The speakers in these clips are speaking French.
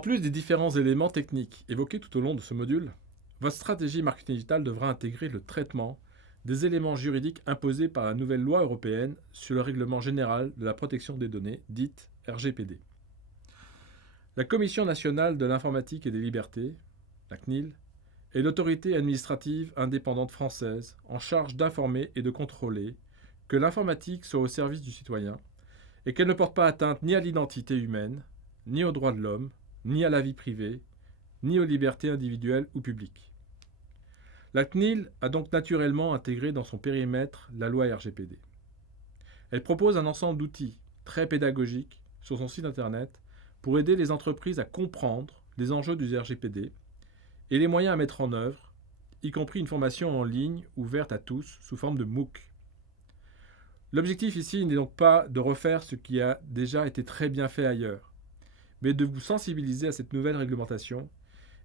En plus des différents éléments techniques évoqués tout au long de ce module, votre stratégie marketing digital devra intégrer le traitement des éléments juridiques imposés par la nouvelle loi européenne sur le règlement général de la protection des données, dite RGPD. La Commission nationale de l'informatique et des libertés, la CNIL, est l'autorité administrative indépendante française en charge d'informer et de contrôler que l'informatique soit au service du citoyen et qu'elle ne porte pas atteinte ni à l'identité humaine, ni aux droits de l'homme, ni à la vie privée, ni aux libertés individuelles ou publiques. La CNIL a donc naturellement intégré dans son périmètre la loi RGPD. Elle propose un ensemble d'outils très pédagogiques sur son site internet pour aider les entreprises à comprendre les enjeux du RGPD et les moyens à mettre en œuvre, y compris une formation en ligne ouverte à tous sous forme de MOOC. L'objectif ici n'est donc pas de refaire ce qui a déjà été très bien fait ailleurs, mais de vous sensibiliser à cette nouvelle réglementation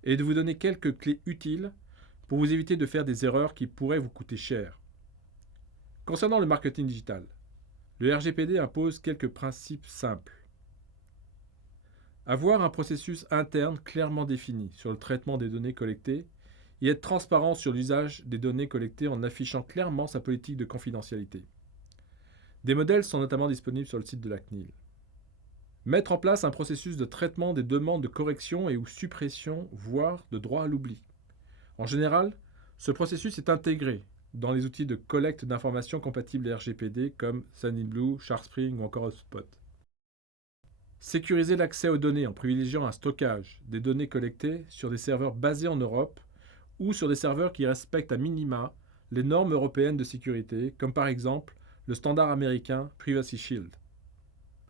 et de vous donner quelques clés utiles pour vous éviter de faire des erreurs qui pourraient vous coûter cher. Concernant le marketing digital, le RGPD impose quelques principes simples. Avoir un processus interne clairement défini sur le traitement des données collectées et être transparent sur l'usage des données collectées en affichant clairement sa politique de confidentialité. Des modèles sont notamment disponibles sur le site de la CNIL. Mettre en place un processus de traitement des demandes de correction et ou suppression, voire de droit à l'oubli. En général, ce processus est intégré dans les outils de collecte d'informations compatibles RGPD comme Sendinblue, SharpSpring ou encore HubSpot. Sécuriser l'accès aux données en privilégiant un stockage des données collectées sur des serveurs basés en Europe ou sur des serveurs qui respectent à minima les normes européennes de sécurité, comme par exemple le standard américain Privacy Shield.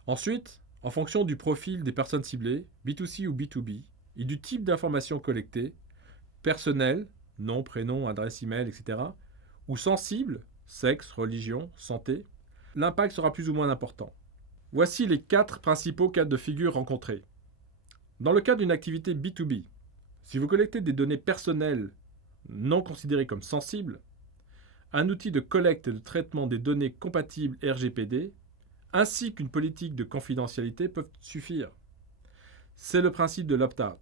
Ensuite, en fonction du profil des personnes ciblées, B2C ou B2B, et du type d'informations collectées, personnelles, nom, prénom, adresse email, etc., ou sensibles, sexe, religion, santé, l'impact sera plus ou moins important. Voici les 4 principaux cas de figure rencontrés. Dans le cas d'une activité B2B, si vous collectez des données personnelles non considérées comme sensibles, un outil de collecte et de traitement des données compatibles RGPD, ainsi qu'une politique de confidentialité peuvent suffire. C'est le principe de l'opt-out.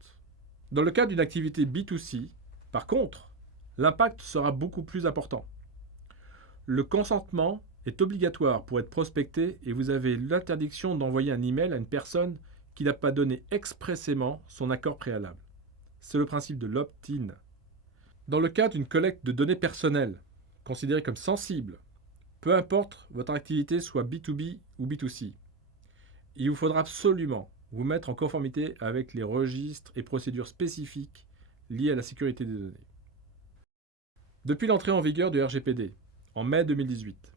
Dans le cas d'une activité B2C, par contre, l'impact sera beaucoup plus important. Le consentement est obligatoire pour être prospecté et vous avez l'interdiction d'envoyer un email à une personne qui n'a pas donné expressément son accord préalable. C'est le principe de l'opt-in. Dans le cas d'une collecte de données personnelles, considérées comme sensibles, peu importe votre activité soit B2B ou B2C, il vous faudra absolument vous mettre en conformité avec les registres et procédures spécifiques liées à la sécurité des données. Depuis l'entrée en vigueur du RGPD, en mai 2018,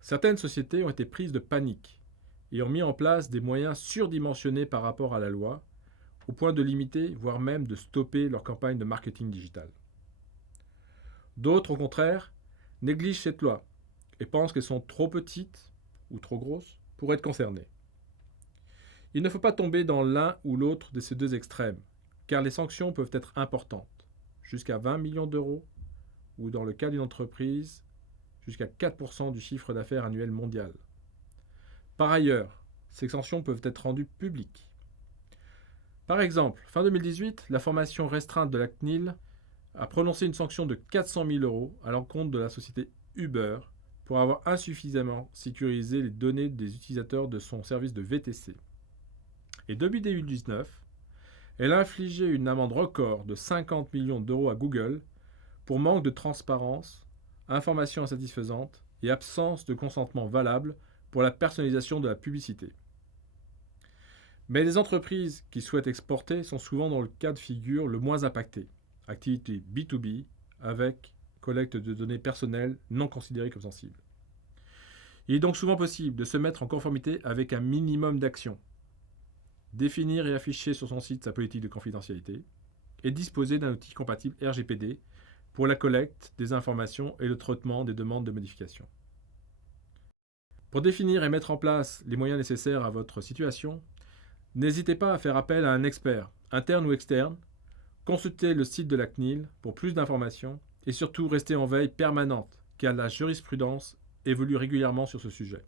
certaines sociétés ont été prises de panique et ont mis en place des moyens surdimensionnés par rapport à la loi, au point de limiter, voire même de stopper leur campagne de marketing digital. D'autres, au contraire, négligent cette loi et pensent qu'elles sont trop petites ou trop grosses pour être concernées. Il ne faut pas tomber dans l'un ou l'autre de ces deux extrêmes, car les sanctions peuvent être importantes, jusqu'à 20 millions d'euros, ou dans le cas d'une entreprise, jusqu'à 4% du chiffre d'affaires annuel mondial. Par ailleurs, ces sanctions peuvent être rendues publiques. Par exemple, fin 2018, la formation restreinte de la CNIL a prononcé une sanction de 400 000 euros à l'encontre de la société Uber pour avoir insuffisamment sécurisé les données des utilisateurs de son service de VTC. Et depuis 2019, elle a infligé une amende record de 50 millions d'euros à Google pour manque de transparence, information insatisfaisante et absence de consentement valable pour la personnalisation de la publicité. Mais les entreprises qui souhaitent exporter sont souvent dans le cas de figure le moins impacté, activité B2B avec collecte de données personnelles non considérées comme sensibles. Il est donc souvent possible de se mettre en conformité avec un minimum d'actions, définir et afficher sur son site sa politique de confidentialité et disposer d'un outil compatible RGPD pour la collecte des informations et le traitement des demandes de modification. Pour définir et mettre en place les moyens nécessaires à votre situation, n'hésitez pas à faire appel à un expert, interne ou externe, consultez le site de la CNIL pour plus d'informations et surtout restez en veille permanente car la jurisprudence évolue régulièrement sur ce sujet.